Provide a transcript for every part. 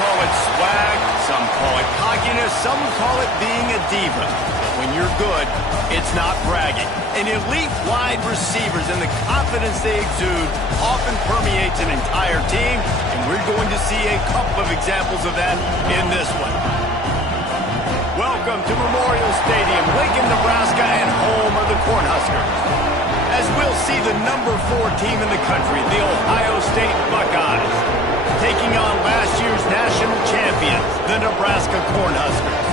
call it swag, some call it cockiness, some call it being a diva. But when you're good, it's not bragging. And elite wide receivers and the confidence they exude often permeates an entire team, and we're going to see a couple of examples of that in this one. Welcome to Memorial Stadium, Lincoln, Nebraska, and home of the Cornhuskers. As we'll see the number 4 team in the country, the Ohio State Buckeyes, taking on last year's national champions, the Nebraska Cornhuskers.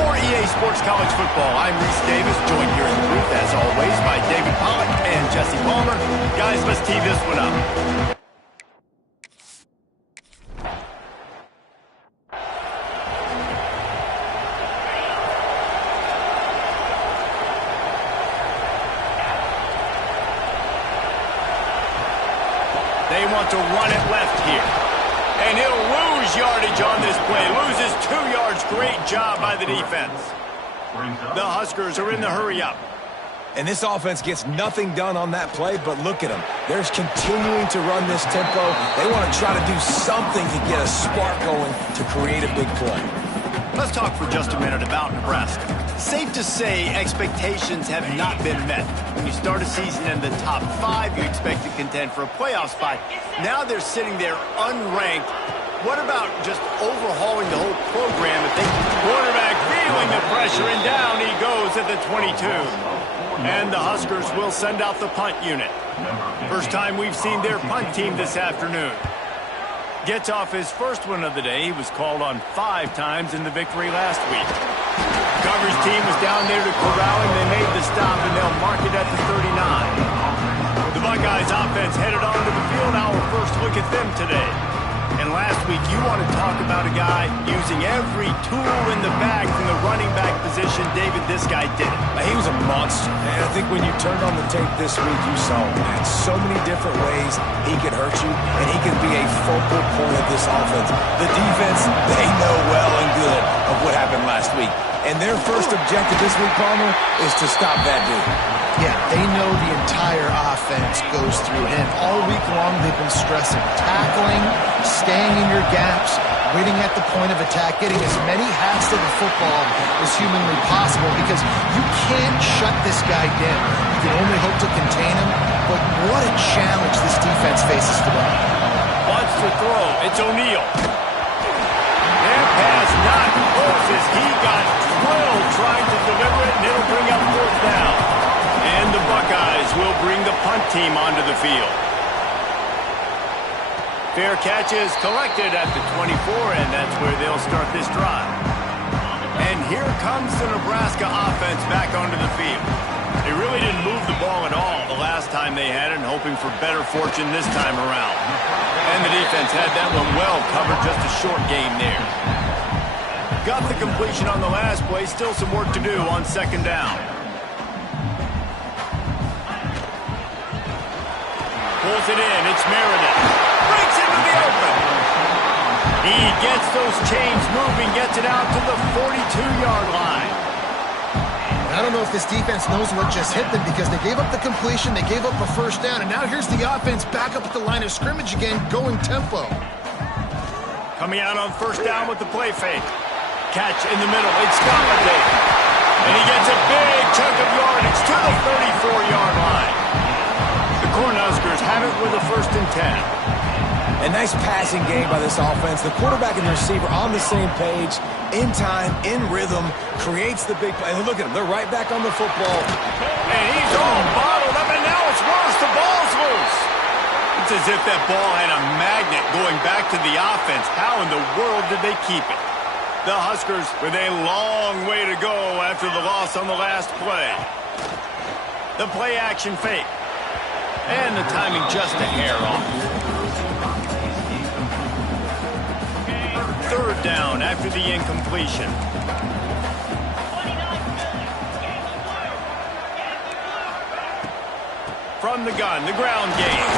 For EA Sports College Football, I'm Reese Davis, joined here in the booth, as always, by David Pollack and Jesse Palmer. Guys, let's tee this one up. They want to run it left here. And he'll lose yardage on this play. Loses 2 yards. Great job by the defense. The Huskers are in the hurry up. And this offense gets nothing done on that play, but look at them. They're continuing to run this tempo. They want to try to do something to get a spark going to create a big play. Let's talk for just a minute about Nebraska. Safe to say expectations have not been met. When you start a season in the top 5, you expect to contend for a playoff spot. Now they're sitting there unranked. What about just overhauling the whole program? If they quarterback feeling the pressure, and down he goes at the 22. And the Huskers will send out the punt unit. First time we've seen their punt team this afternoon. Gets off his first one of the day. He was called on 5 times in the victory last week. Coverage team was down there to corral him. They made the stop, and they'll mark it at the 39. The Buckeyes offense headed onto the field. Our first look at them today. And last week, you want to talk about a guy using every tool in the bag from the running back position. David, this guy did it. He was a monster. And I think when you turned on the tape this week, you saw him in so many different ways he could hurt you, and he could be a focal point of this offense. The defense, they know well and good of what happened last week. And their first objective this week, Palmer, is to stop that dude. Yeah, they know the entire offense goes through him. All week long, they've been stressing tackling, staying in your gaps, waiting at the point of attack, getting as many hats to the football as humanly possible, because you can't shut this guy down. You can only hope to contain him, but what a challenge this defense faces today. Wants to throw. It's O'Neal. Their pass not close as he got drilled trying to deliver it, and it'll bring up 4th down. And the Buckeyes will bring the punt team onto the field. Fair catch is collected at the 24, and that's where they'll start this drive. And here comes the Nebraska offense back onto the field. They really didn't move the ball at all the last time they had it, and hoping for better fortune this time around. And the defense had that one well covered, just a short game there. Got the completion on the last play, still some work to do on 2nd down. Pulls it in, it's Meredith. Breaks into the open. He gets those chains moving, gets it out to the 42-yard line. I don't know if this defense knows what just hit them, because they gave up the completion, they gave up a 1st down, and now here's the offense back up at the line of scrimmage again, going tempo. Coming out on 1st down with the play fake. Catch in the middle, it's Scotland. And he gets a big chunk of yardage to the 34-yard line. The Cornhuskers have it with a 1st and 10. A nice passing game by this offense. The quarterback and the receiver on the same page, in time, in rhythm, creates the big play. And look at them, they're right back on the football. And he's all bottled up, and now it's worse. The ball's loose. It's as if that ball had a magnet going back to the offense. How in the world did they keep it? The Huskers with a long way to go after the loss on the last play. The play action fake. And the timing just a hair off. 3rd down after the incompletion. From the gun, the ground game.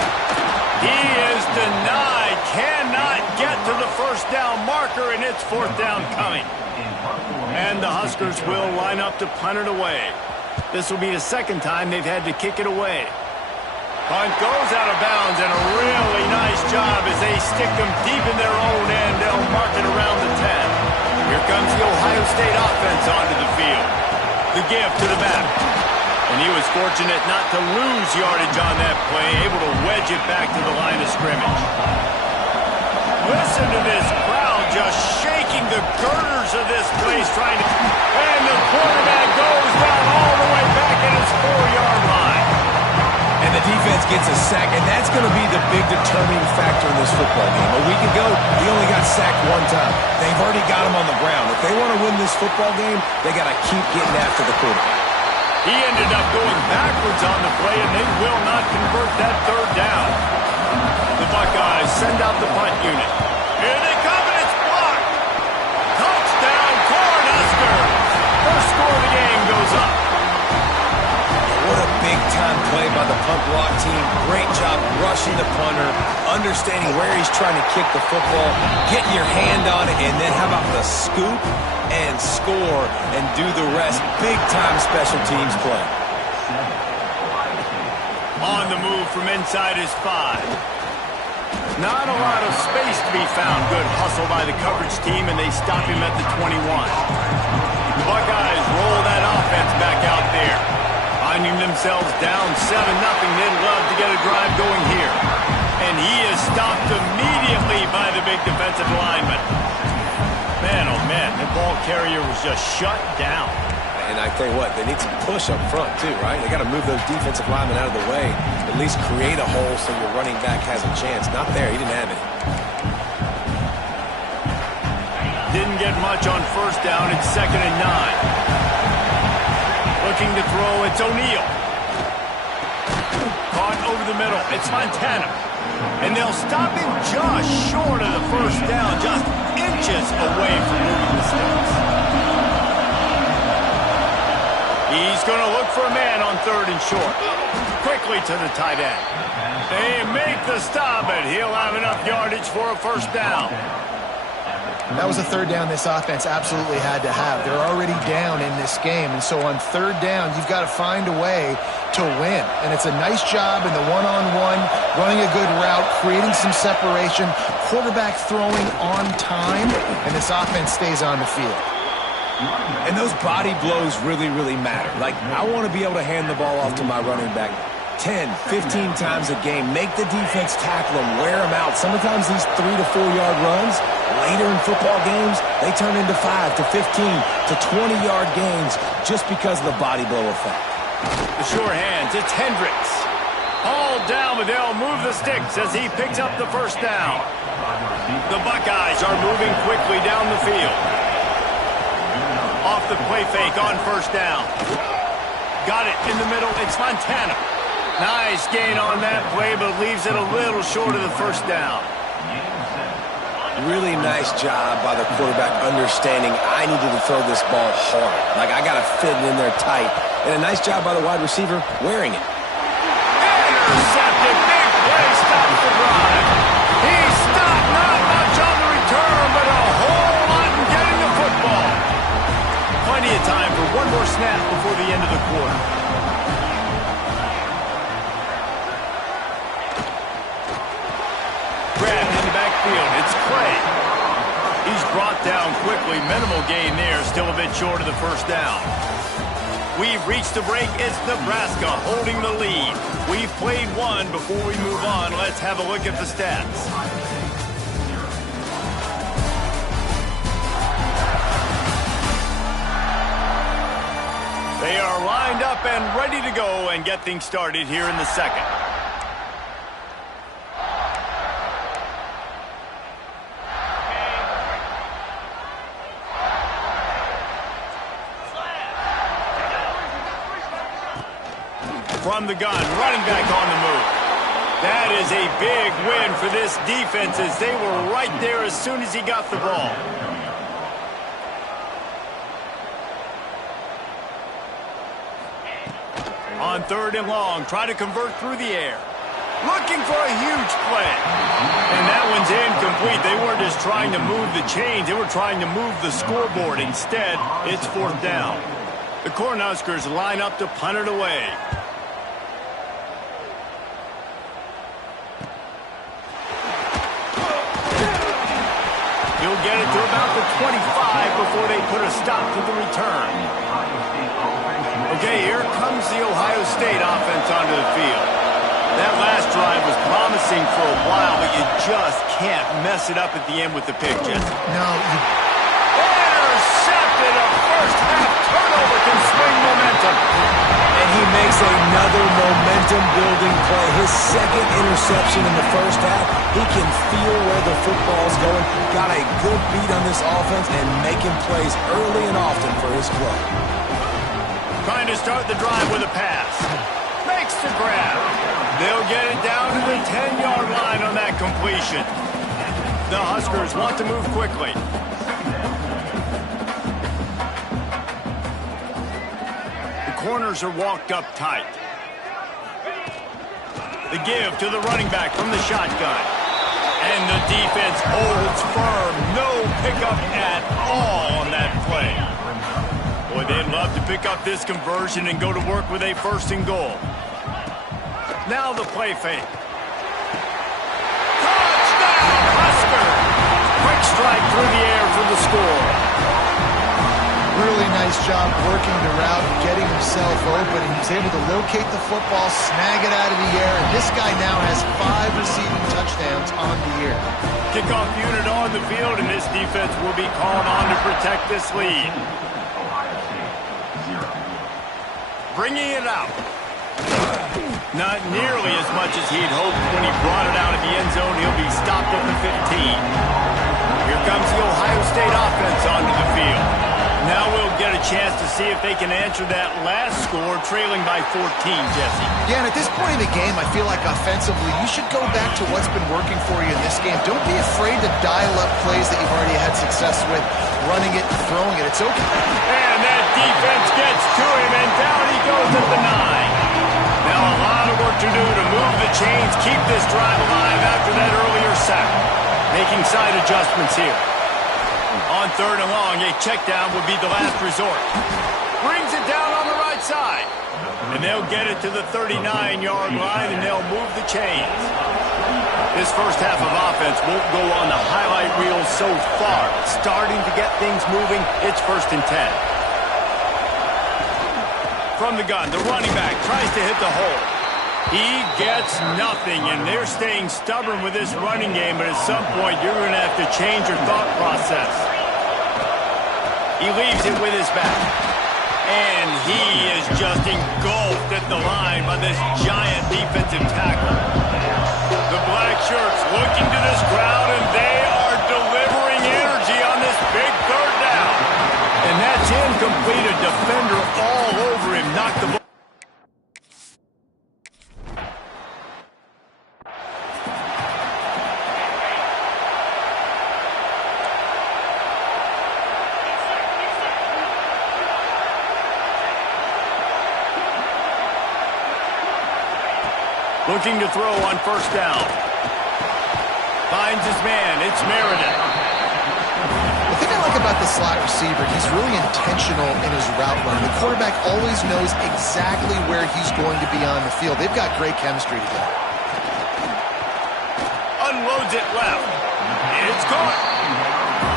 He is denied. Cannot get to the 1st down marker, and it's 4th down coming. And the Huskers will line up to punt it away. This will be the 2nd time they've had to kick it away. Punt goes out of bounds, and a really nice job as they stick them deep in their own end. They'll mark it around the 10. Here comes the Ohio State offense onto the field. The give to the back. And he was fortunate not to lose yardage on that play, able to wedge it back to the line of scrimmage. Listen to this crowd just shaking the girders of this place, trying to... And the quarterback goes down all the way back at his 4-yard line. And the defense gets a sack, and that's going to be the big determining factor in this football game. A week ago, he only got sacked one time. They've already got him on the ground. If they want to win this football game, they got to keep getting after the quarterback. He ended up going backwards on the play, and they will not convert that third down. The Buckeyes send out the punt unit. Here they come, and it's blocked. Touchdown, Cornhuskers. First score of the game goes up. What a big-time play by the punt block team. Great job rushing the punter, understanding where he's trying to kick the football, getting your hand on it, and then how about the scoop and score and do the rest. Big-time special teams play. On the move from inside his 5. Not a lot of space to be found. Good hustle by the coverage team, and they stop him at the 21. The Buckeyes roll that offense back out there. Finding themselves down 7-0, they'd love to get a drive going here. And he is stopped immediately by the big defensive lineman. Man, oh man, the ball carrier was just shut down. And I tell you what, they need some push up front too, right? They got to move those defensive linemen out of the way, at least create a hole so your running back has a chance. Not there, he didn't have it. Didn't get much on first down. It's 2nd and 9. Looking to throw, it's O'Neal. Caught over the middle, it's Montana. And they'll stop him just short of the first down, just inches away from moving the sticks. He's going to look for a man on 3rd and short. Quickly to the tight end. They make the stop, and he'll have enough yardage for a first down. That was a 3rd down this offense absolutely had to have. They're already down in this game, and so on 3rd down, you've got to find a way to win. And it's a nice job in the one-on-one, running a good route, creating some separation, quarterback throwing on time, and this offense stays on the field. And those body blows really, really matter. Like, I want to be able to hand the ball off to my running back 10, 15 times a game. Make the defense tackle them, wear them out. Sometimes these 3 to 4 yard runs, later in football games, they turn into 5 to 15 to 20-yard gains just because of the body blow effect. The sure hands, it's Hendricks. All down, but they'll move the sticks as he picks up the first down. The Buckeyes are moving quickly down the field. Off the play fake on first down. Got it in the middle, it's Montana. Nice gain on that play, but leaves it a little short of the first down. Really nice job by the quarterback understanding I needed to throw this ball hard. Like, I got to fit it in there tight. And a nice job by the wide receiver wearing it. Intercepted. Big play. Stops the drive. He stopped not much on the return, but a whole lot in getting the football. Plenty of time for one more snap before the end of the quarter. Grabbed in the backfield. It's Clay. He's brought down quickly. Minimal gain there. Still a bit short of the first down. We've reached the break. It's Nebraska holding the lead. We've played one. Before we move on, let's have a look at the stats. They are lined up and ready to go and get things started here in the second. From the gun, running back on the move. That is a big win for this defense as they were right there as soon as he got the ball. On 3rd and long, try to convert through the air. Looking for a huge play. And that one's incomplete. They weren't just trying to move the chains. They were trying to move the scoreboard. Instead, it's 4th down. The Cornhuskers line up to punt it away. they'll get it to about the 25 before they put a stop to the return. Okay, here comes the Ohio State offense onto the field. That last drive was promising for a while, but you just can't mess it up at the end with the pick, Jesse. No, Intercepted. A first-half turnover can swing momentum. And he makes another momentum-building play. His second interception in the first half. He can feel where the football's going. Got a good beat on this offense and making plays early and often for his club. Trying to start the drive with a pass. Makes the grab. They'll get it down to the 10-yard line on that completion. The Huskers want to move quickly. The corners are walked up tight. The give to the running back from the shotgun. And the defense holds firm. No pickup at all on that play. Boy, they'd love to pick up this conversion and go to work with a 1st and goal. Now the play fake. Touchdown, Husker! Quick strike through the air for the score. really nice job working the route, getting himself open. He was able to locate the football, snag it out of the air, and this guy now has 5 receiving touchdowns on the year. Kickoff unit on the field, and this defense will be called on to protect this lead. Bringing it out. Not nearly as much as he'd hoped when he brought it out of the end zone. He'll be stopped at the 15. Here comes the Ohio State offense onto the field. Now we'll get a chance to see if they can answer that last score, trailing by 14, Jesse. Yeah, and at this point in the game, I feel like offensively, you should go back to what's been working for you in this game. Don't be afraid to dial up plays that you've already had success with, running it and throwing it. It's okay. And that defense gets to him, and down he goes at the 9. Now a lot of work to do to move the chains, keep this drive alive after that earlier sack. Making side adjustments here. On 3rd and long, a check down would be the last resort. Brings it down on the right side. And they'll get it to the 39-yard line, and they'll move the chains. This first half of offense won't go on the highlight reel so far. Starting to get things moving, it's 1st and 10. From the gun, the running back tries to hit the hole. He gets nothing, and they're staying stubborn with this running game, but at some point you're going to have to change your thought process. He leaves it with his back. And he is just engulfed at the line by this giant defensive tackle. The black shirts looking to this crowd, and they are delivering energy on this big 3rd down. And that's incomplete. A defender all over him. Knocked the ball. Looking to throw on 1st down. Finds his man. It's Meredith. The thing I like about the slot receiver, he's really intentional in his route run. The quarterback always knows exactly where he's going to be on the field. They've got great chemistry together. Unloads it left. It's caught.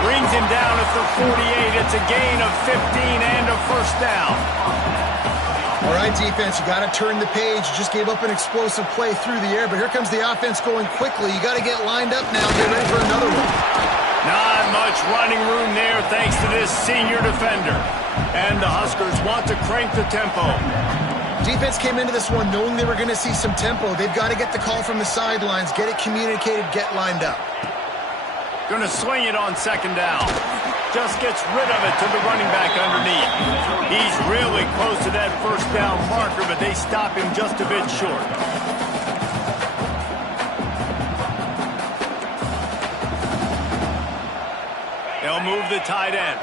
Brings him down at the 48. It's a gain of 15 and a 1st down. All right, defense, you got to turn the page. You just gave up an explosive play through the air, but here comes the offense going quickly. You got to get lined up now. Get ready for another one. Not much running room there thanks to this senior defender. And the Huskers want to crank the tempo. Defense came into this one knowing they were going to see some tempo. They've got to get the call from the sidelines, get it communicated, get lined up. Going to swing it on 2nd down. Just gets rid of it to the running back underneath. He's really close to that 1st down marker, but they stop him just a bit short. They'll move the tight end.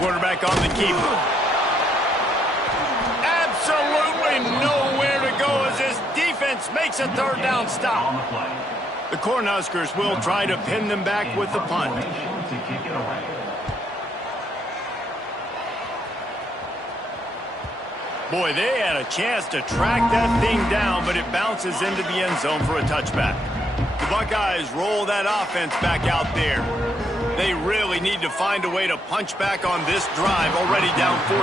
Quarterback on the keeper. Absolutely nowhere to go as this defense makes a 3rd down stop. The Cornhuskers will try to pin them back with the punt. Boy, they had a chance to track that thing down, but it bounces into the end zone for a touchback. The Buckeyes roll that offense back out there. They really need to find a way to punch back on this drive, already down 14.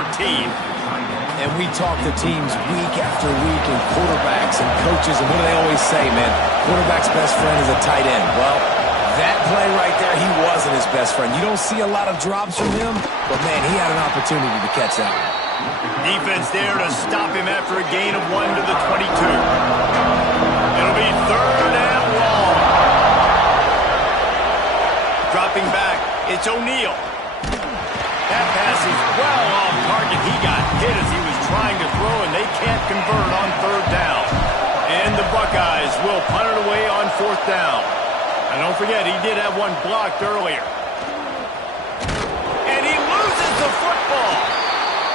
And we talk to teams week after week, and quarterbacks and coaches, and what do they always say, man? Quarterback's best friend is a tight end. Well, that play right there, he wasn't his best friend. You don't see a lot of drops from him, but, man, he had an opportunity to catch that one. Defense there to stop him after a gain of 1 to the 22. It'll be 3rd and long. Dropping back, it's O'Neal. That pass is well off target. He got hit as he was trying to throw, and they can't convert on 3rd down. And the Buckeyes will punt it away on 4th down. And don't forget, he did have one blocked earlier. And he loses the football.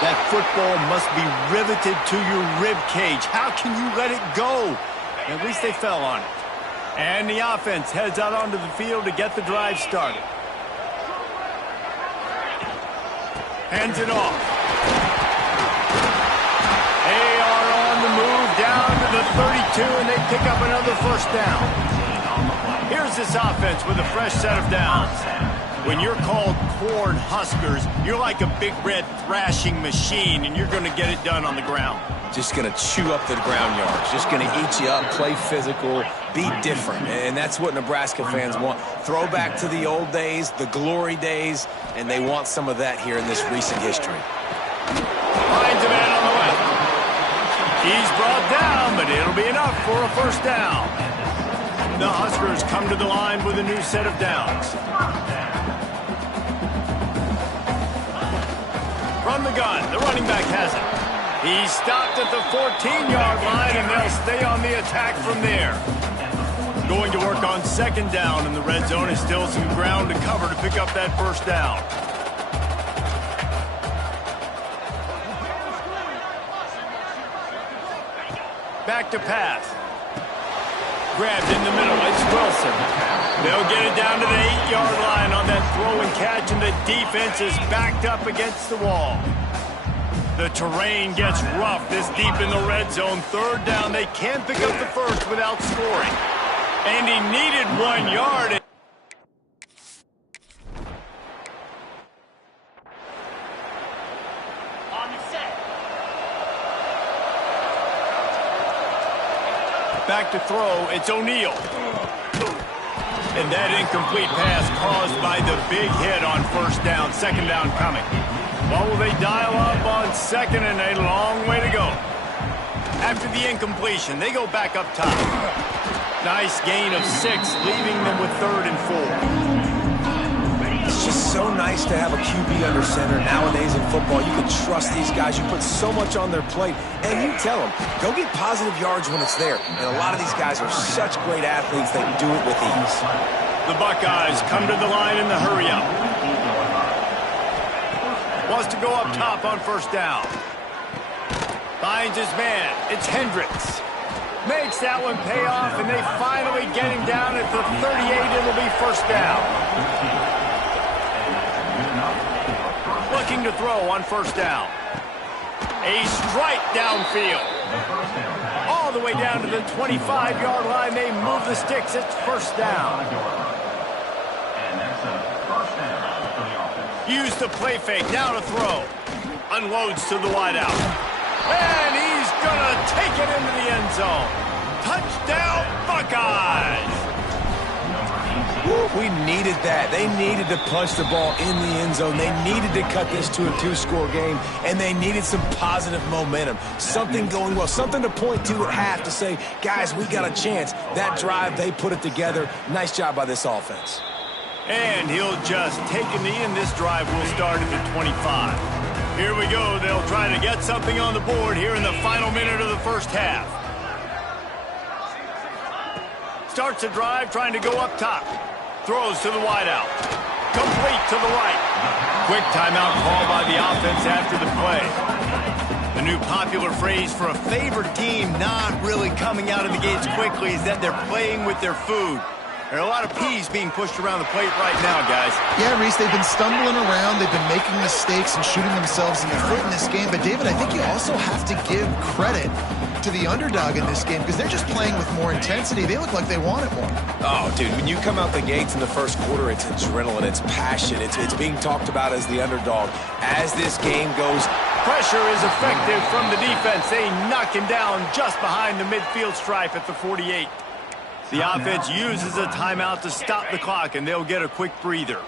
That football must be riveted to your rib cage. How can you let it go? At least they fell on it. And the offense heads out onto the field to get the drive started. Hands it off. They are on the move down to the 32, and they pick up another 1st down. Here's this offense with a fresh set of downs. When you're called corn huskers, you're like a big red thrashing machine, and you're going to get it done on the ground. Just going to chew up the ground yards. Just going to eat you up, play physical, be different. And that's what Nebraska fans want. Throw back to the old days, the glory days, and they want some of that here in this recent history. Finds a man on the left. He's brought down, but it'll be enough for a 1st down. The Huskers come to the line with a new set of downs. From the gun, the running back has it. He's stopped at the 14-yard line, and they'll stay on the attack from there. Going to work on 2nd down, and the red zone is still some ground to cover to pick up that 1st down. Back to pass. Grabbed in the middle, it's Wilson. They'll get it down to the 8-yard line on that throw and catch, and the defense is backed up against the wall. The terrain gets rough this deep in the red zone. 3rd down, they can't pick up the 1st without scoring. And he needed 1 yard. Back to throw, it's O'Neal. And that incomplete pass caused by the big hit on 1st down, 2nd down coming. Well, will they dial up on 2nd, and a long way to go. After the incompletion, they go back up top. Nice gain of 6, leaving them with 3rd and 4. It's just so nice to have a QB under center. Nowadays in football, you can trust these guys. You put so much on their plate, and you tell them, go get positive yards when it's there. And a lot of these guys are such great athletes, they do it with ease. The Buckeyes come to the line in the hurry-up. Wants to go up top on 1st down. Finds his man. It's Hendricks. Makes that one pay off, and they finally get him down at the 38. It'll be 1st down. Looking to throw on 1st down. A strike downfield. All the way down to the 25-yard line. They move the sticks. It's 1st down. Use the play fake. Now to throw. Unloads to the wideout. And he's going to take it into the end zone. Touchdown, Buckeyes! We needed that. They needed to punch the ball in the end zone. They needed to cut this to a 2-score game, and they needed some positive momentum. Something going well, something to point to at half to say, guys, we got a chance. That drive, they put it together. Nice job by this offense. And he'll just take a knee, and this drive will start at the 25. Here we go. They'll try to get something on the board here in the final minute of the 1st half. Starts a drive trying to go up top. Throws to the wideout. Complete to the right. Quick timeout call by the offense after the play. The new popular phrase for a favored team not really coming out of the gates quickly is that they're playing with their food. There are a lot of P's being pushed around the plate right now, guys. Yeah, Reese, they've been stumbling around. They've been making mistakes and shooting themselves in the foot in this game. But, David, I think you also have to give credit to the underdog in this game because they're just playing with more intensity. They look like they want it more. Oh, dude, when you come out the gates in the first quarter, it's adrenaline, it's passion, it's being talked about as the underdog. As this game goes, pressure is effective from the defense. They knock him down just behind the midfield stripe at the 48. The offense uses a timeout to stop the clock, and they'll get a quick breather.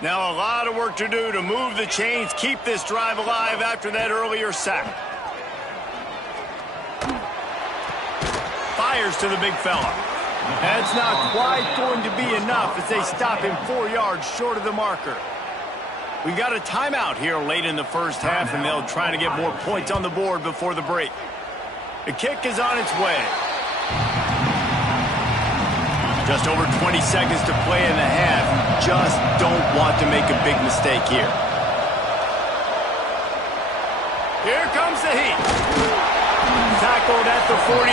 Now a lot of work to do to move the chains, keep this drive alive after that earlier sack. Fires to the big fella. That's not quite going to be enough as they stop him 4 yards short of the marker. We got a timeout here late in the first half, and they'll try to get more points on the board before the break. The kick is on its way. Just over 20 seconds to play in the half. Just don't want to make a big mistake here. Here comes the heat. Tackled at the 43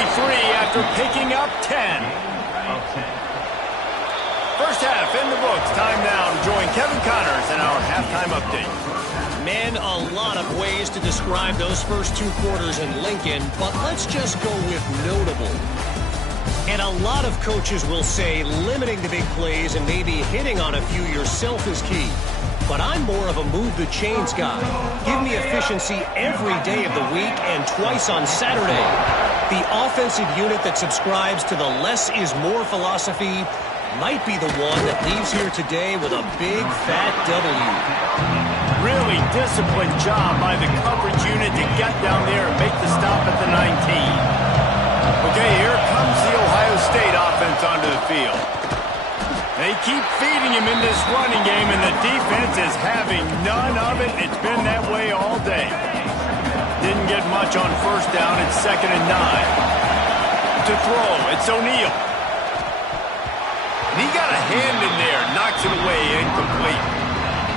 after picking up 10. First half in the books. Time now to join Kevin Connors in our halftime update. Man, a lot of ways to describe those first 2 quarters in Lincoln, but let's just go with notable. And a lot of coaches will say limiting the big plays and maybe hitting on a few yourself is key. But I'm more of a move the chains guy. Give me efficiency every day of the week and twice on Saturday. The offensive unit that subscribes to the less is more philosophy might be the one that leaves here today with a big fat W. Really disciplined job by the coverage unit to get down there and make the stop at the 19. Okay, here comes the Ohio State offense onto the field. They keep feeding him in this running game, and the defense is having none of it. It's been that way all day. Didn't get much on first down. It's 2nd and 9. To throw, it's O'Neal. He got a hand in there, knocks it away, incomplete.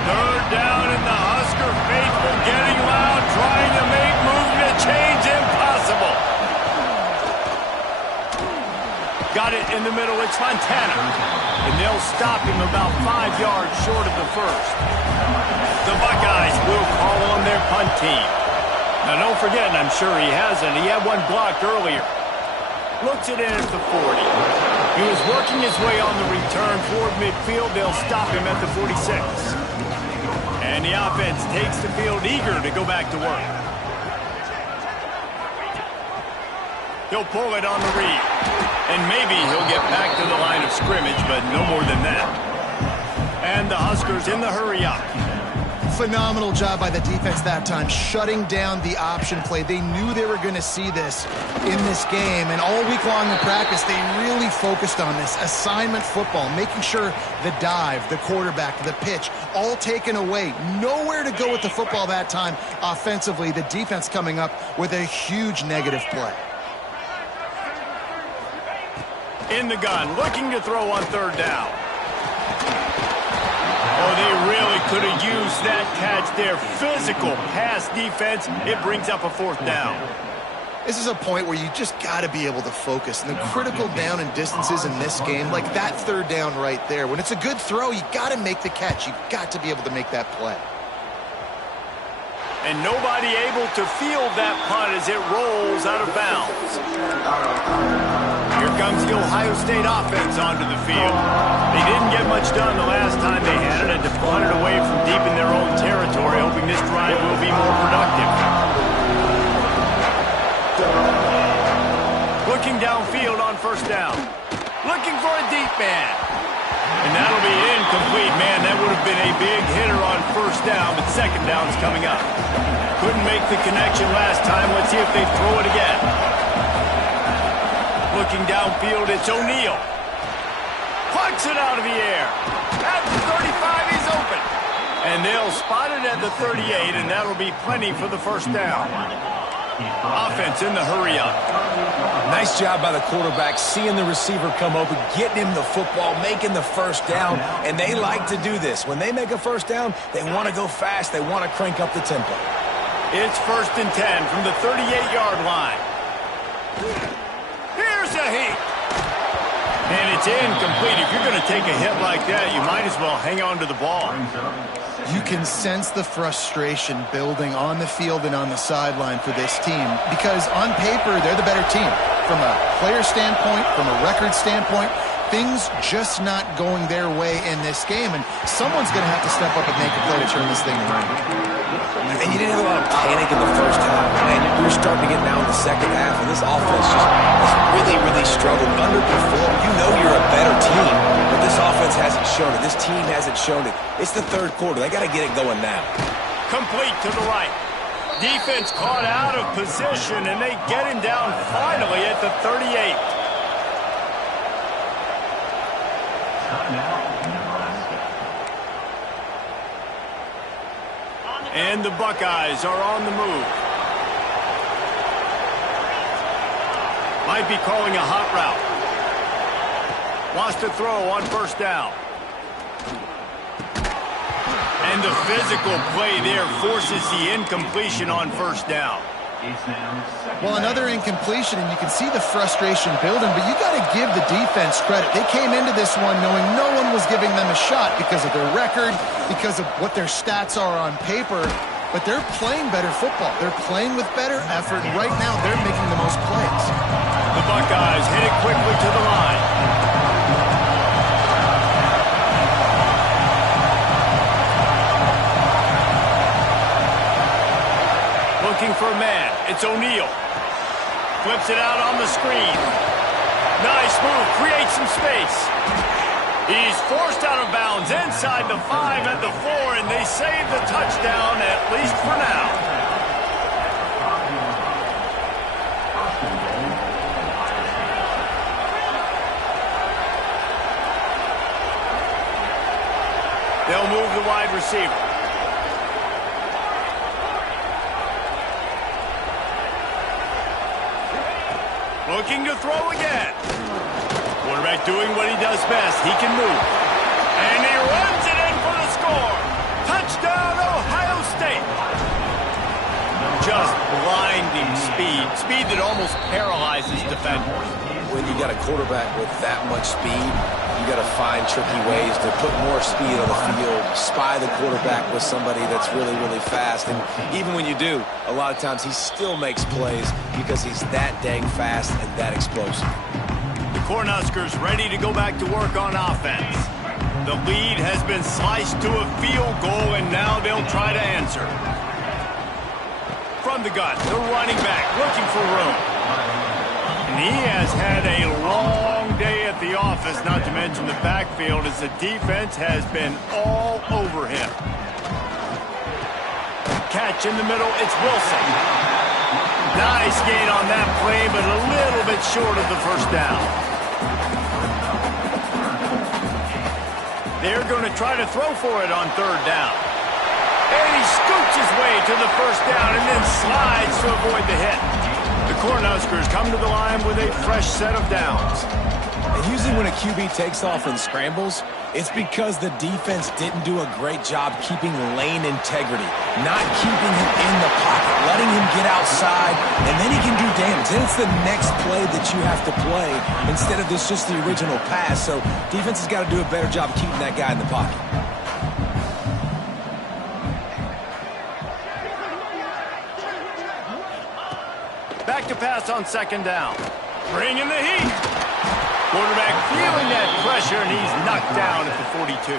3rd down, and the Husker faithful getting loud, trying to make moving the chains impossible. Got it in the middle, it's Montana. And they'll stop him about 5 yards short of the first. The Buckeyes will call on their punt team. Now don't forget, and I'm sure he hasn't, he had one blocked earlier. Looks it in at the 40. He was working his way on the return toward midfield. They'll stop him at the 46. And the offense takes the field eager to go back to work. He'll pull it on the read. And maybe he'll get back to the line of scrimmage, but no more than that. And the Huskers in the hurry up. Phenomenal job by the defense that time, shutting down the option play. They knew they were going to see this in this game, and all week long in practice, they really focused on this assignment football, making sure the dive, the quarterback, the pitch, all taken away. Nowhere to go with the football that time offensively. The defense coming up with a huge negative play. In the gun, looking to throw on 3rd down. Oh, they really could have used that catch there. Physical pass defense. It brings up a 4th down. This is a point where you just got to be able to focus. And the critical down and distances in this game, like that 3rd down right there. When it's a good throw, you got to make the catch. You got to be able to make that play. And nobody able to field that punt as it rolls out of bounds. Here comes the Ohio State offense onto the field. They didn't get much done the last time they had it, and to punt it away from deep in their own territory, hoping this drive will be more productive. Looking downfield on 1st down. Looking for a deep man. And that'll be incomplete. Man, that would have been a big hitter on 1st down, but 2nd down's coming up. Couldn't make the connection last time. Let's see if they throw it again. Looking downfield, it's O'Neal. Plucks it out of the air. At the 35, he's open. And they'll spot it at the 38, and that'll be plenty for the 1st down. Offense in the hurry up. nice job by the quarterback, seeing the receiver come open, getting him the football, making the 1st down, and they like to do this. When they make a 1st down, they want to go fast. They want to crank up the tempo. It's 1st and 10 from the 38-yard line. Here's a heat. And it's incomplete. If you're going to take a hit like that, you might as well hang on to the ball. You can sense the frustration building on the field and on the sideline for this team because on paper, they're the better team. From a player standpoint, from a record standpoint, things just not going their way in this game, and someone's going to have to step up and make a play to turn this thing around. And you didn't have a lot of panic in the first half, and you're starting to get now in the second half, and this offense just has really, really struggled, underperformed. You know you're a better team, but this offense hasn't shown it. This team hasn't shown it. It's the third quarter. They got to get it going now. Complete to the right. Defense caught out of position, and they get him down finally at the 38. And the Buckeyes are on the move. Might be calling a hot route. Wants to throw on first down. And the physical play there forces the incompletion on first down. Well, another incompletion, and you can see the frustration building, but you got to give the defense credit. They came into this one knowing no one was giving them a shot because of their record, because of what their stats are on paper, but they're playing better football. They're playing with better effort, and right now they're making the most plays. The Buckeyes hit it quickly to the line. Looking for a man. It's O'Neal. Flips it out on the screen. Nice move. Creates some space. He's forced out of bounds inside the 5 at the 4, and they save the touchdown, at least for now. They'll move the wide receiver. Looking to throw again. Quarterback doing what he does best. He can move. And he runs it in for the score. Touchdown, Ohio State. Just blinding speed. Speed that almost paralyzes defenders. When you got a quarterback with that much speed, you got to find tricky ways to put more speed on the field, spy the quarterback with somebody that's really, really fast. And even when you do, a lot of times he still makes plays because he's that dang fast and that explosive. The Cornhuskers ready to go back to work on offense. The lead has been sliced to a field goal, and now they'll try to answer. From the gun, the running back looking for room. And he has had a long day at the office, not to mention the backfield, as the defense has been all over him. Catch in the middle, it's Wilson. Nice gain on that play, but a little bit short of the first down. They're going to try to throw for it on third down. And he scoots his way to the first down and then slides to avoid the hit. The Cornhuskers come to the line with a fresh set of downs. And usually when a QB takes off and scrambles, it's because the defense didn't do a great job keeping lane integrity, not keeping him in the pocket, letting him get outside, and then he can do damage. Then it's the next play that you have to play instead of this just the original pass. So defense has got to do a better job of keeping that guy in the pocket. Back to pass on second down. Bringing the heat. Quarterback feeling that pressure, and he's knocked down at the 42.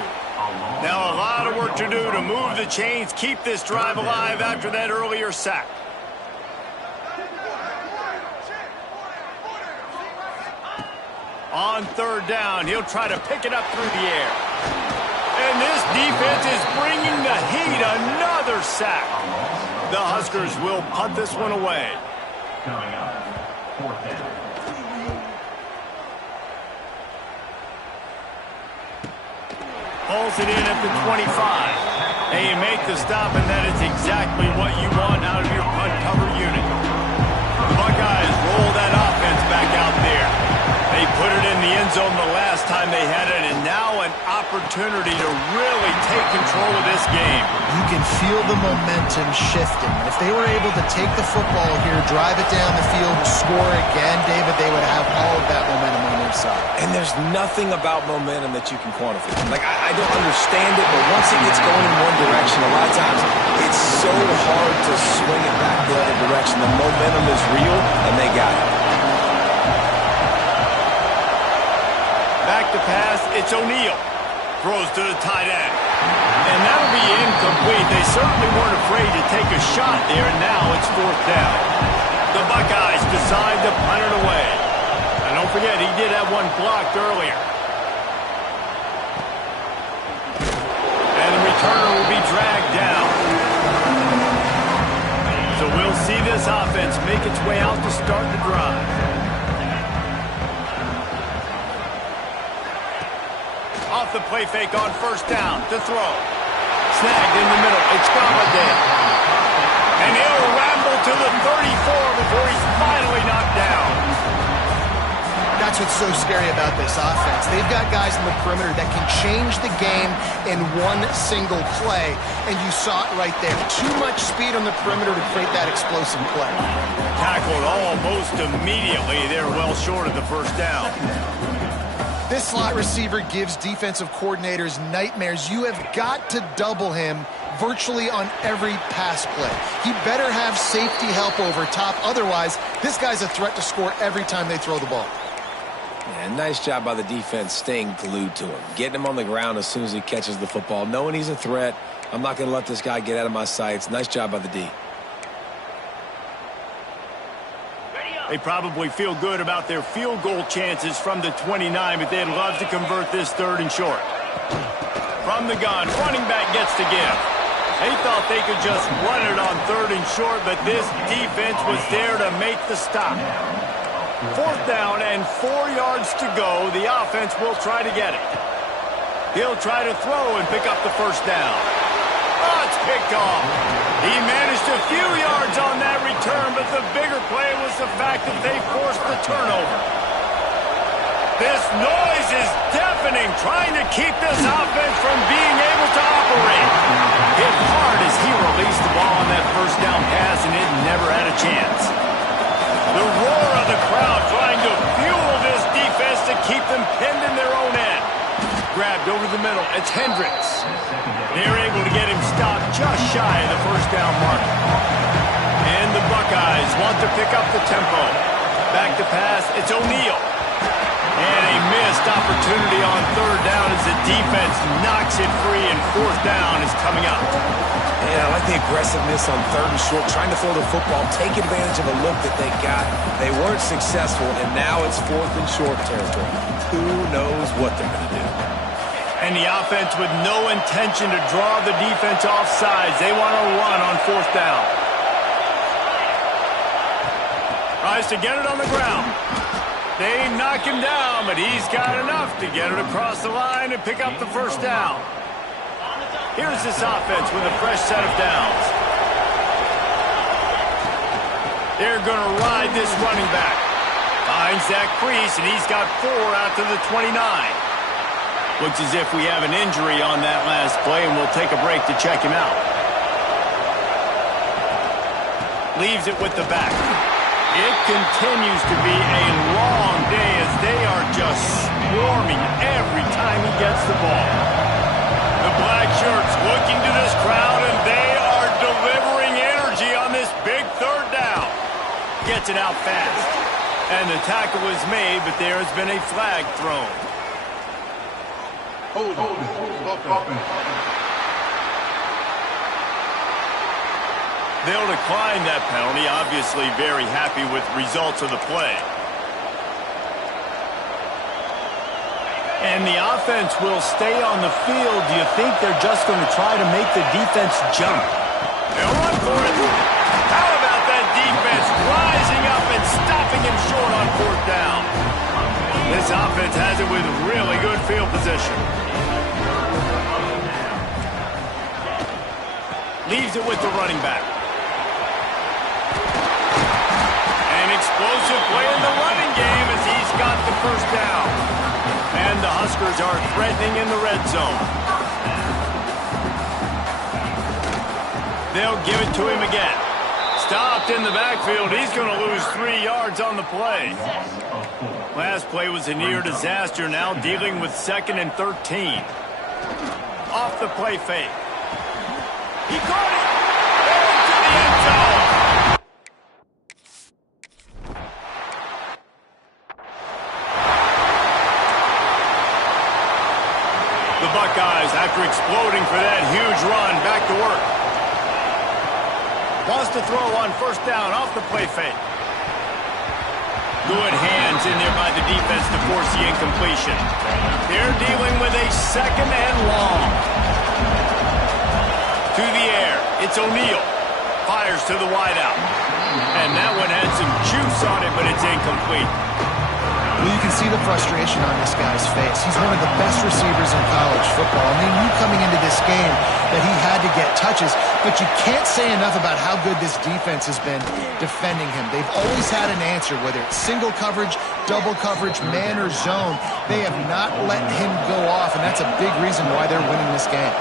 Now a lot of work to do to move the chains, keep this drive alive after that earlier sack. On third down, he'll try to pick it up through the air. And this defense is bringing the heat. Another sack. The Huskers will punt this one away. Coming up, fourth down. Pulls it in at the 25. And you make the stop, and that is exactly what you want out of your punt cover unit. The Buckeyes roll that offense back out there. They They put it in the end zone the last time they had it, and now an opportunity to really take control of this game. You can feel the momentum shifting. If they were able to take the football here, drive it down the field, score again, David, they would have all of that momentum on their side. And there's nothing about momentum that you can quantify. Like, I don't understand it, but once it gets going in one direction, a lot of times it's so hard to swing it back the other direction. The momentum is real, and they got it. Back to pass, it's O'Neal. Throws to the tight end. And that'll be incomplete. They certainly weren't afraid to take a shot there, and now it's 4th down. The Buckeyes decide to punt it away. And don't forget, he did have one blocked earlier. And the returner will be dragged down. So we'll see this offense make its way out to start the drive. Off the play fake on 1st down to throw. Snagged in the middle. It's Galladay. And he'll ramble to the 34 before he's finally knocked down. That's what's so scary about this offense. They've got guys in the perimeter that can change the game in one single play, and you saw it right there. Too much speed on the perimeter to create that explosive play. Tackled almost immediately. They're well short of the 1st down. This slot receiver gives defensive coordinators nightmares. You have got to double him virtually on every pass play. He better have safety help over top. Otherwise, this guy's a threat to score every time they throw the ball. Yeah, nice job by the defense staying glued to him. Getting him on the ground as soon as he catches the football. Knowing he's a threat, I'm not going to let this guy get out of my sights. Nice job by the D. They probably feel good about their field goal chances from the 29, but they'd love to convert this 3rd and short. From the gun, running back gets to give. They thought they could just run it on 3rd and short, but this defense was there to make the stop. 4th down and 4 yards to go. The offense will try to get it. He'll try to throw and pick up the 1st down. Oh, it's picked off. He managed a few yards on that return, but the bigger play was the fact that they forced the turnover. This noise is deafening, trying to keep this offense from being able to operate. Hit hard as he released the ball on that 1st down pass, and it never had a chance. The roar of the crowd trying to fuel this defense to keep them pinned in their own end. Grabbed over the middle. It's Hendricks. They're able to get him stopped just shy of the 1st down mark. And the Buckeyes want to pick up the tempo. Back to pass. It's O'Neal. And a missed opportunity on 3rd down as the defense knocks it free, and 4th down is coming up. Yeah, I like the aggressiveness on 3rd and short, trying to throw the football, take advantage of a look that they got. They weren't successful, and now it's 4th and short territory. Who knows what they're going to do? And the offense with no intention to draw the defense off sides. They want to run on 4th down. Tries to get it on the ground. They knock him down, but he's got enough to get it across the line and pick up the 1st down. Here's this offense with a fresh set of downs. They're going to ride this running back. Finds that crease, and he's got 4 out to the 29. Looks as if we have an injury on that last play, and we'll take a break to check him out. Leaves it with the back. It continues to be a long day as they are just swarming every time he gets the ball. The black shirts looking to this crowd, and they are delivering energy on this big 3rd down. Gets it out fast. And the tackle is made, but there has been a flag thrown. Hold on. They'll decline that penalty, obviously very happy with results of the play. And the offense will stay on the field. Do you think they're just going to try to make the defense jump? They'll run for it. How about that defense rising up and stopping him short on 4th down? This offense has it with really good field position. Leaves it with the running back. An explosive play in the running game as he's got the first down. And the Huskers are threatening in the red zone. They'll give it to him again. Stopped in the backfield. He's going to lose 3 yards on the play. Last play was a near disaster. Now dealing with 2nd and 13. Off the play fake. He caught it. Into the end zone. The Buckeyes, after exploding for that huge run, back to work. Wants to throw on first down off the play fake. Good hands in there by the defense to force the incompletion. They're dealing with a 2nd and long. To the air. It's O'Neal. Fires to the wideout. And that one had some juice on it, but it's incomplete. Well, you can see the frustration on this guy's face. He's one of the best receivers in college football. I mean, knew coming into this game that he had to get touches, but you can't say enough about how good this defense has been defending him. They've always had an answer, whether it's single coverage, double coverage, man or zone. They have not let him go off, and that's a big reason why they're winning this game.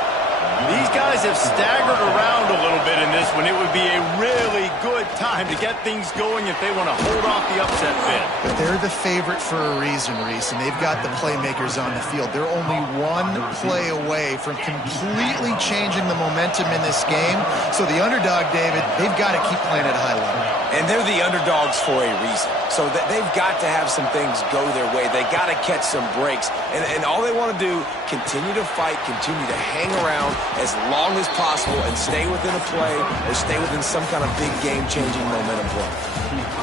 These guys have staggered around a little bit in this one. It would be a really good time to get things going if they want to hold off the upset bid. But they're the favorite for a reason, Reese, and they've got the playmakers on the field. They're only one play away from completely changing the momentum in this game. So the underdog, David, they've got to keep playing at a high level. And they're the underdogs for a reason. So they've got to have some things go their way. They got to catch some breaks. And all they want to do, continue to fight, continue to hang around as long as possible and stay within a play or stay within some kind of big game-changing momentum play.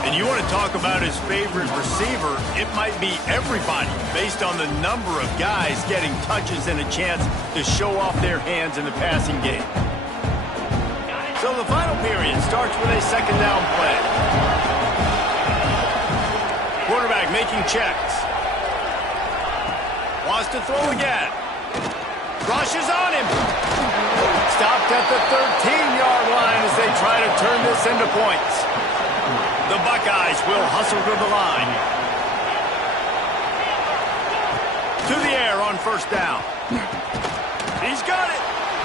And you want to talk about his favorite receiver, it might be everybody based on the number of guys getting touches and a chance to show off their hands in the passing game. So the final period starts with a 2nd down play. Quarterback making checks. Wants to throw again. Rushes on him. Stopped at the 13-yard line as they try to turn this into points. The Buckeyes will hustle to the line. To the air on first down. He's got it.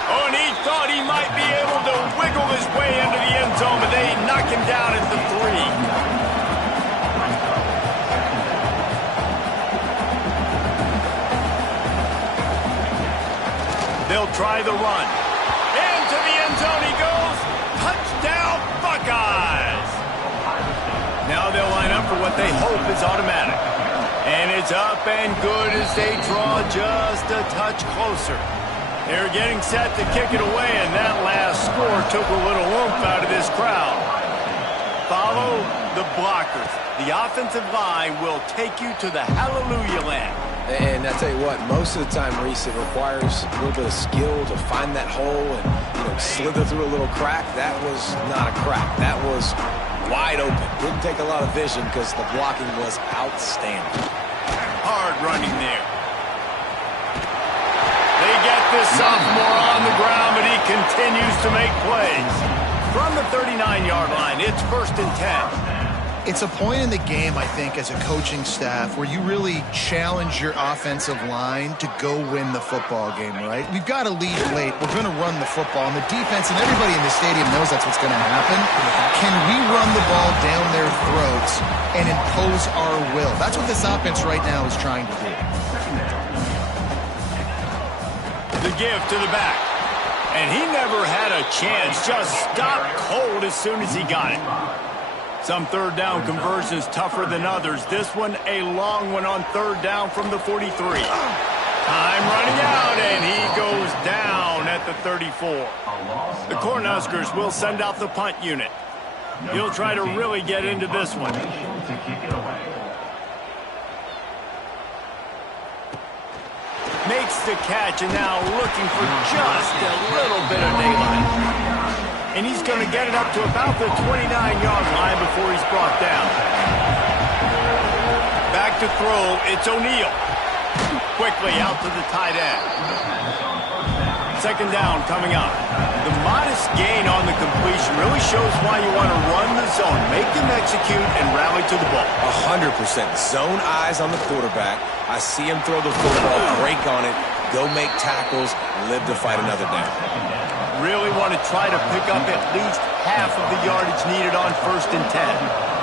Oh, and he thought he might be able to wiggle his way into the end zone, but they knock him down at the 3. They'll try the run. Into the end zone he goes. Touchdown, Buckeyes. Now they'll line up for what they hope is automatic. And it's up and good as they draw just a touch closer. They're getting set to kick it away, and that last score took a little oomph out of this crowd. Follow the blockers. The offensive line will take you to the hallelujah land. And I tell you what, most of the time, Reese, it requires a little bit of skill to find that hole and slither through a little crack. That was not a crack. That was wide open. Didn't take a lot of vision because the blocking was outstanding. Hard running there. They get this sophomore on the ground, but he continues to make plays. From the 39-yard line, it's 1st and 10. It's a point in the game, I think, as a coaching staff where you really challenge your offensive line to go win the football game, right? We've got to lead late. We're going to run the football. And the defense and everybody in the stadium knows that's what's going to happen. Can we run the ball down their throats and impose our will? That's what this offense right now is trying to do. The give to the back. And he never had a chance. Just stopped cold as soon as he got it. Some 3rd down conversions tougher than others. This one a long one on 3rd down from the 43. Time running out, and he goes down at the 34. The Cornhuskers will send out the punt unit. He'll try to really get into this one. Makes the catch, and now looking for just a little bit of daylight. And he's going to get it up to about the 29-yard line before he's brought down. Back to throw, it's O'Neal. Quickly out to the tight end. second down coming up. The modest gain on the completion really shows why you want to run the zone, make them execute, and rally to the ball. 100%. Zone eyes on the quarterback. I see him throw the football, break on it, go make tackles, live to fight another down. Really want to try to pick up at least half of the yardage needed on 1st and 10.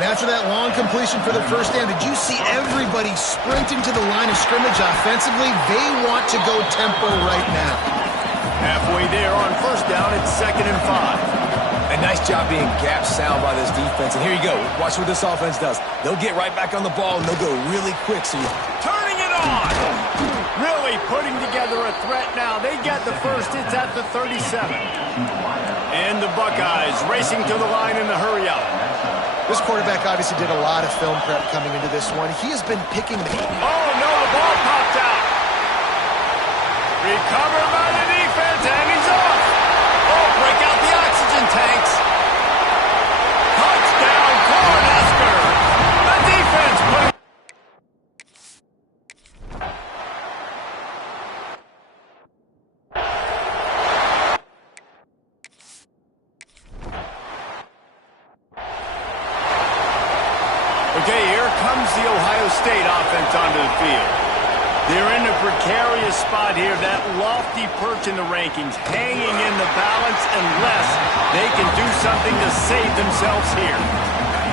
And after that long completion for the first down, did you see everybody sprinting to the line of scrimmage offensively? They want to go tempo right now. Halfway there on 1st down, it's 2nd and 5. A nice job being gap sound by this defense. And here you go. Watch what this offense does. They'll get right back on the ball, and they'll go really quick. So turning it on. Really putting together a threat now. They get the first. It's at the 37. And the Buckeyes racing to the line in the hurry-up. This quarterback obviously did a lot of film prep coming into this one. He has been picking the... Oh, no, the ball popped out. Recovered by the defense, and he's off. Oh, break out the oxygen tanks. Touchdown, Cornhuskers. The defense put... Okay, here comes the Ohio State offense onto the field. They're in a precarious spot here, that lofty perch in the rankings, hanging in the balance unless they can do something to save themselves here.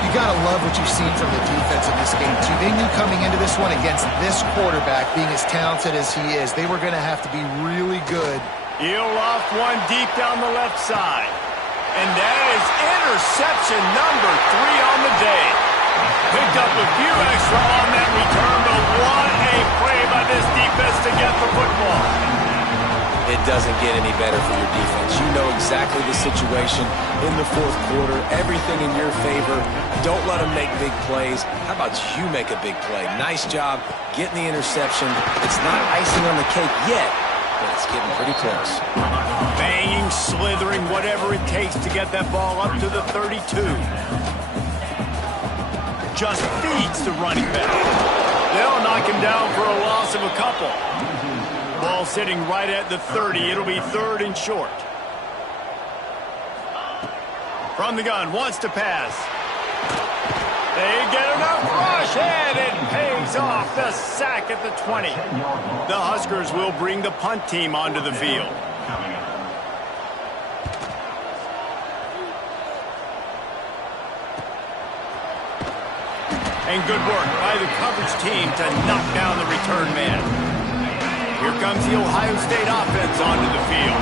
You got to love what you've seen from the defense in this game, too. They knew coming into this one against this quarterback, being as talented as he is, they were going to have to be really good. He'll off one deep down the left side. And that is interception number 3 on the day. Picked up a few extra on that return, but what a play by this defense to get the football. it doesn't get any better for your defense. You know exactly the situation in the fourth quarter, everything in your favor. Don't let them make big plays. How about you make a big play? Nice job getting the interception. It's not icing on the cake yet, but it's getting pretty close. Banging, slithering, whatever it takes to get that ball up to the 32. Just feeds the running back. They'll knock him down for a loss of a couple. Ball sitting right at the 30. It'll be 3rd and short. From the gun, wants to pass. They get enough rush, and it pays off. The sack at the 20. The Huskers will bring the punt team onto the field. And good work by the coverage team to knock down the return man. Here comes the Ohio State offense onto the field.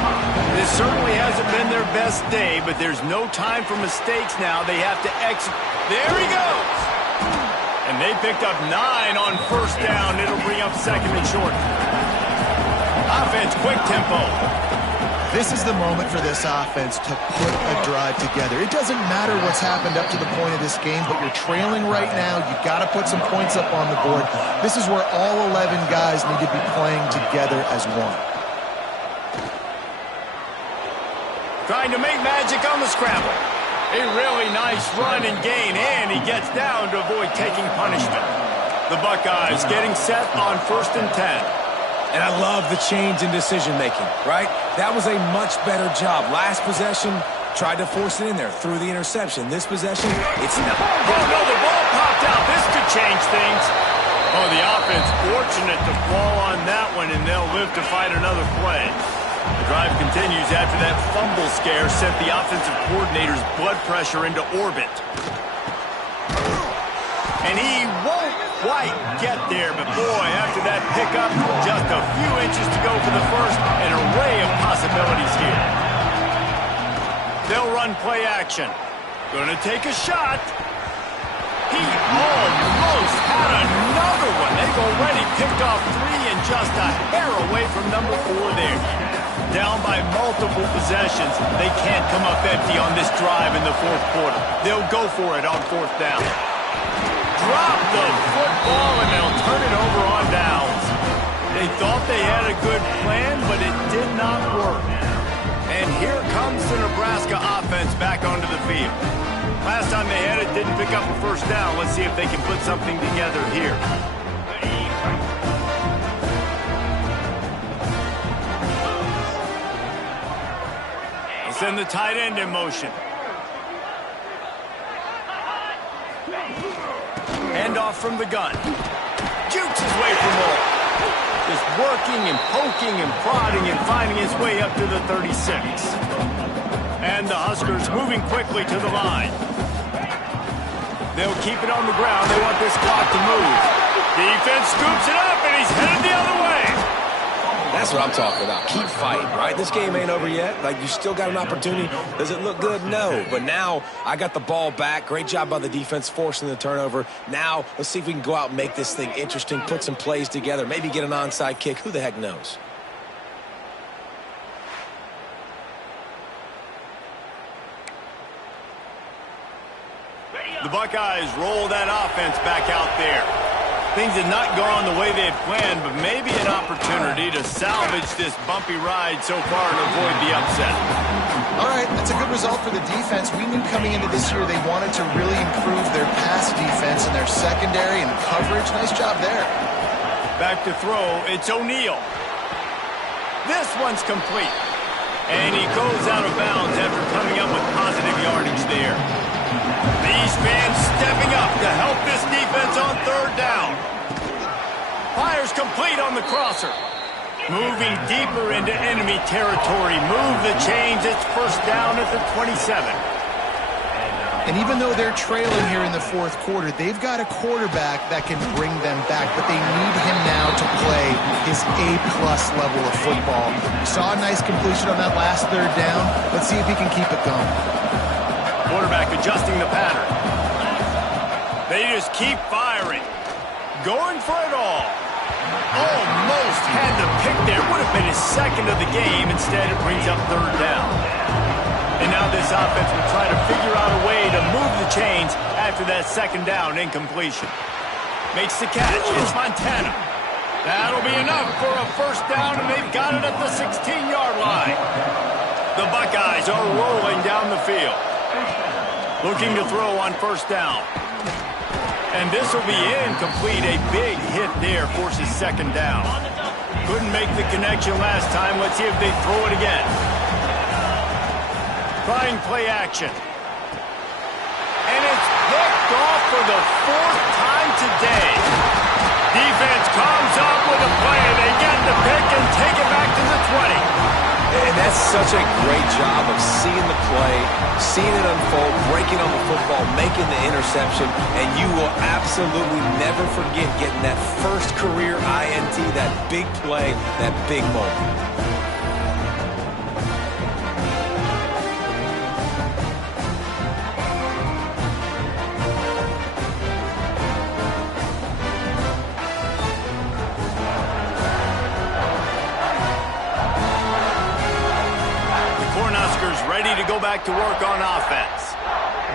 This certainly hasn't been their best day, but there's no time for mistakes now. They have to execute. There he goes! And they picked up 9 on 1st down. It'll bring up 2nd and short. Offense, quick tempo. This is the moment for this offense to put a drive together. It doesn't matter what's happened up to the point of this game, but you're trailing right now. You've got to put some points up on the board. This is where all 11 guys need to be playing together as one. Trying to make magic on the scramble. A really nice run and gain, and he gets down to avoid taking punishment. The Buckeyes getting set on 1st and 10. And I love the change in decision-making, right? That was a much better job. Last possession, tried to force it in there, threw the interception. This possession, it's not. Oh, no, the ball popped out. This could change things. Oh, the offense fortunate to fall on that one, and they'll live to fight another play. The drive continues after that fumble scare sent the offensive coordinator's blood pressure into orbit. And he won't quite get there, but boy, after that pickup, just a few inches to go for the first, an array of possibilities here. They'll run play action. Gonna take a shot. He almost had another one. They've already picked off 3 and just a hair away from number 4 there. Down by multiple possessions. They can't come up empty on this drive in the fourth quarter. They'll go for it on 4th down. Drop the football, and they'll turn it over on downs. They thought they had a good plan, but it did not work. And here comes the Nebraska offense back onto the field. Last time they had it, didn't pick up a 1st down. Let's see if they can put something together here. Send the tight end in motion. Handoff from the gun. Jukes his way for more. Just working and poking and prodding and finding his way up to the 36. And the Huskers moving quickly to the line. They'll keep it on the ground. They want this clock to move. Defense scoops it up, and he's headed the other way. That's what I'm talking about. Keep fighting, right? This game ain't over yet. Like, you still got an opportunity. Does it look good? No. But now I got the ball back. Great job by the defense forcing the turnover. Now let's see if we can go out and make this thing interesting, put some plays together, maybe get an onside kick. Who the heck knows? The Buckeyes roll that offense back out there. Things had not gone the way they had planned, but maybe an opportunity to salvage this bumpy ride so far and avoid the upset. All right, that's a good result for the defense. We knew coming into this year they wanted to really improve their pass defense and their secondary and coverage. Nice job there. Back to throw, it's O'Neal. This one's complete. And he goes out of bounds after coming up with positive yardage there. These fans stepping up to help this defense on third down. Fires complete on the crosser. Moving deeper into enemy territory. Move the chains. It's first down at the 27. And even though they're trailing here in the fourth quarter, they've got a quarterback that can bring them back, but they need him now to play his A-plus level of football. We saw a nice completion on that last third down. Let's see if he can keep it going. Quarterback adjusting the pattern. They just keep firing. Going for it all. Almost had the pick there. Would have been his second of the game. Instead, it brings up third down. And now this offense will try to figure out a way to move the chains after that second down incompletion. Makes the catch. It's Montana. That'll be enough for a first down, and they've got it at the 16-yard line. The Buckeyes are rolling down the field. Looking to throw on first down. And this will be incomplete. A big hit there forces second down. Couldn't make the connection last time. Let's see if they throw it again. Trying play action. And it's picked off for the fourth time today. Defense comes up with a play. They get the pick and take it back to the 20. And that's such a great job of seeing the play, seeing it unfold, breaking on the football, making the interception, and you will absolutely never forget getting that first career INT, that big play, that big moment. Ready to go back to work on offense.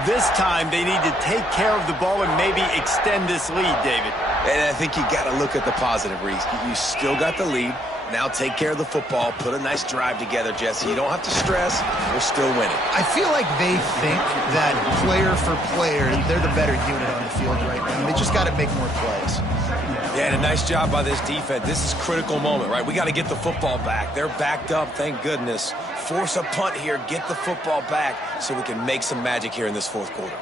This time they need to take care of the ball and maybe extend this lead, David. And I think you got to look at the positive, Reese. You still got the lead. Now take care of the football. Put a nice drive together, Jesse. You don't have to stress. We're still winning. I feel like they think that player for player, they're the better unit on the field right now. They just got to make more plays. Yeah, and a nice job by this defense. This is a critical moment, right? We got to get the football back. They're backed up, thank goodness. Force a punt here, get the football back so we can make some magic here in this fourth quarter.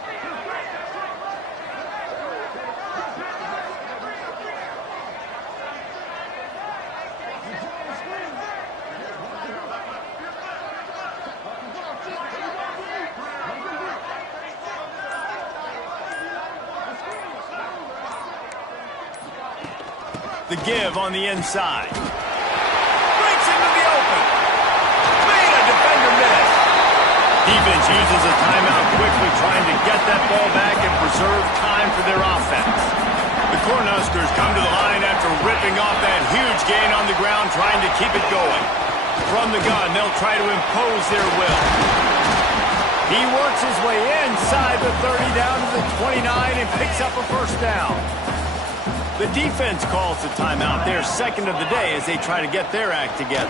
The give on the inside. Breaks into the open. Made a defender miss. Defense uses a timeout quickly, trying to get that ball back and preserve time for their offense. The Cornhuskers come to the line after ripping off that huge gain on the ground, trying to keep it going. From the gun, they'll try to impose their will. He works his way inside the 30 down to the 29 and picks up a first down. The defense calls the timeout, their second of the day, as they try to get their act together.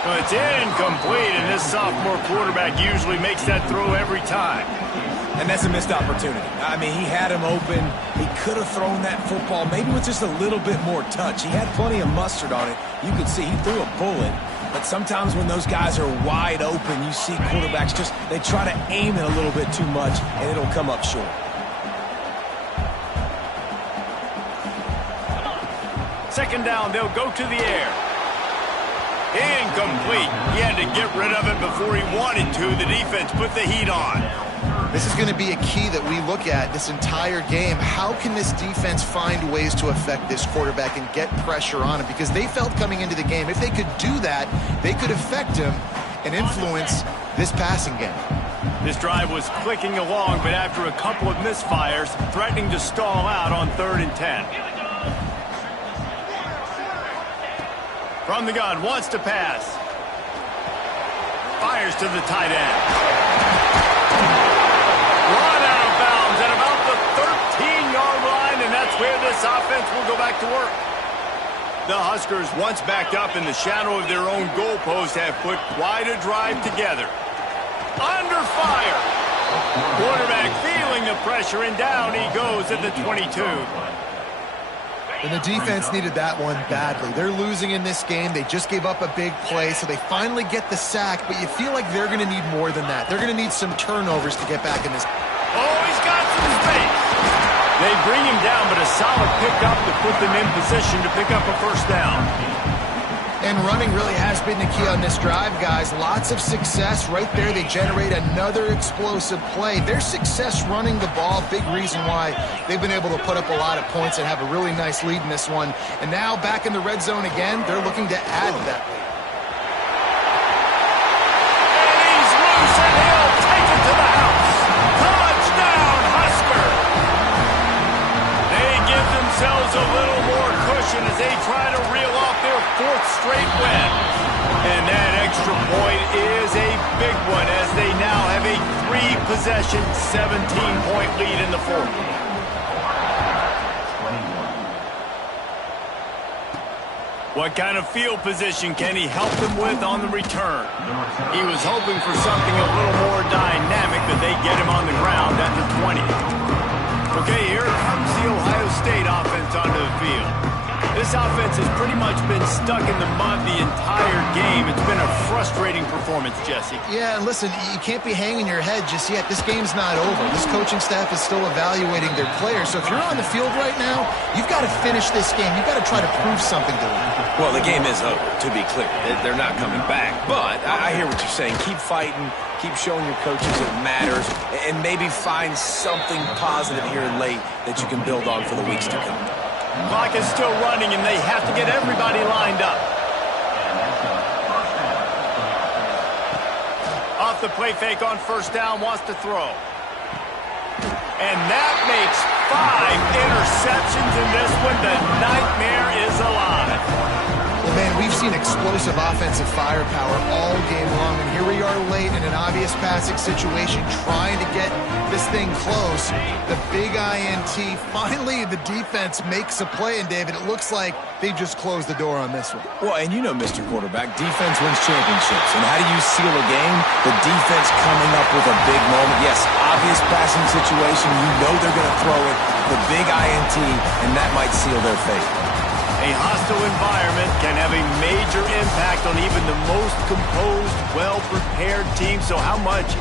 Well, it's incomplete, and this sophomore quarterback usually makes that throw every time. And that's a missed opportunity. I mean, he had him open. He could have thrown that football maybe with just a little bit more touch. He had plenty of mustard on it. You could see he threw a bullet, But sometimes when those guys are wide open, you see quarterbacks they try to aim it a little bit too much, and it'll come up short. Second down, they'll go to the air. Incomplete. He had to get rid of it before he wanted to. The defense put the heat on. This is going to be a key that we look at this entire game. How can this defense find ways to affect this quarterback and get pressure on him? Because they felt coming into the game, if they could do that, they could affect him and influence this passing game. This drive was clicking along, but after a couple of misfires, threatening to stall out on 3rd and 10. From the gun, wants to pass. Fires to the tight end. Run out of bounds at about the 13-yard line, and that's where this offense will go back to work. The Huskers, once backed up in the shadow of their own goalpost, have put quite a drive together. Under fire. Quarterback feeling the pressure, and down he goes at the 22. And the defense needed that one badly. They're losing in this game. They just gave up a big play, so they finally get the sack, but you feel like they're going to need more than that. They're going to need some turnovers to get back in this. Oh, he's got some space. They bring him down, but a solid pickup to put them in position to pick up a first down. And running really has been the key on this drive, guys. Lots of success right there. They generate another explosive play. Their success running the ball, big reason why they've been able to put up a lot of points and have a really nice lead in this one. And now back in the red zone again, they're looking to add to that lead. And he's loose, and he'll take it to the house. Touchdown, Husker! They give themselves a little more cushion as they try to reel off their 4th straight win. And that extra point is a big one as they now have a 3-possession, 17-point lead in the 4th. What kind of field position can he help them with on the return? He was hoping for something a little more dynamic, but they get him on the ground at the 20. Okay, here comes the Ohio State offense onto the field. This offense has pretty much been stuck in the mud the entire game. It's been a frustrating performance, Jesse. Yeah, and listen, you can't be hanging your head just yet. This game's not over. This coaching staff is still evaluating their players. So if you're on the field right now, you've got to finish this game. You've got to try to prove something to them. Well, the game is over, to be clear. They're not coming back. But I hear what you're saying. Keep fighting. Keep showing your coaches it matters. And maybe find something positive here late that you can build on for the weeks to come. Clock is still running, and they have to get everybody lined up. Off the play fake on first down, wants to throw. And that makes 5 interceptions in this one. The nightmare is alive. Well, man, we've seen explosive offensive firepower all game long, and here we are late in an obvious passing situation trying to get this thing close. The big INT, finally the defense makes a play, and David, it looks like they just closed the door on this one. Well, and you know, Mr. Quarterback, defense wins championships. And how do you seal a game? The defense coming up with a big moment. Yes, obvious passing situation. You know they're going to throw it. The big INT, and that might seal their fate. A hostile environment can have a major impact on even the most composed, well-prepared team. So how much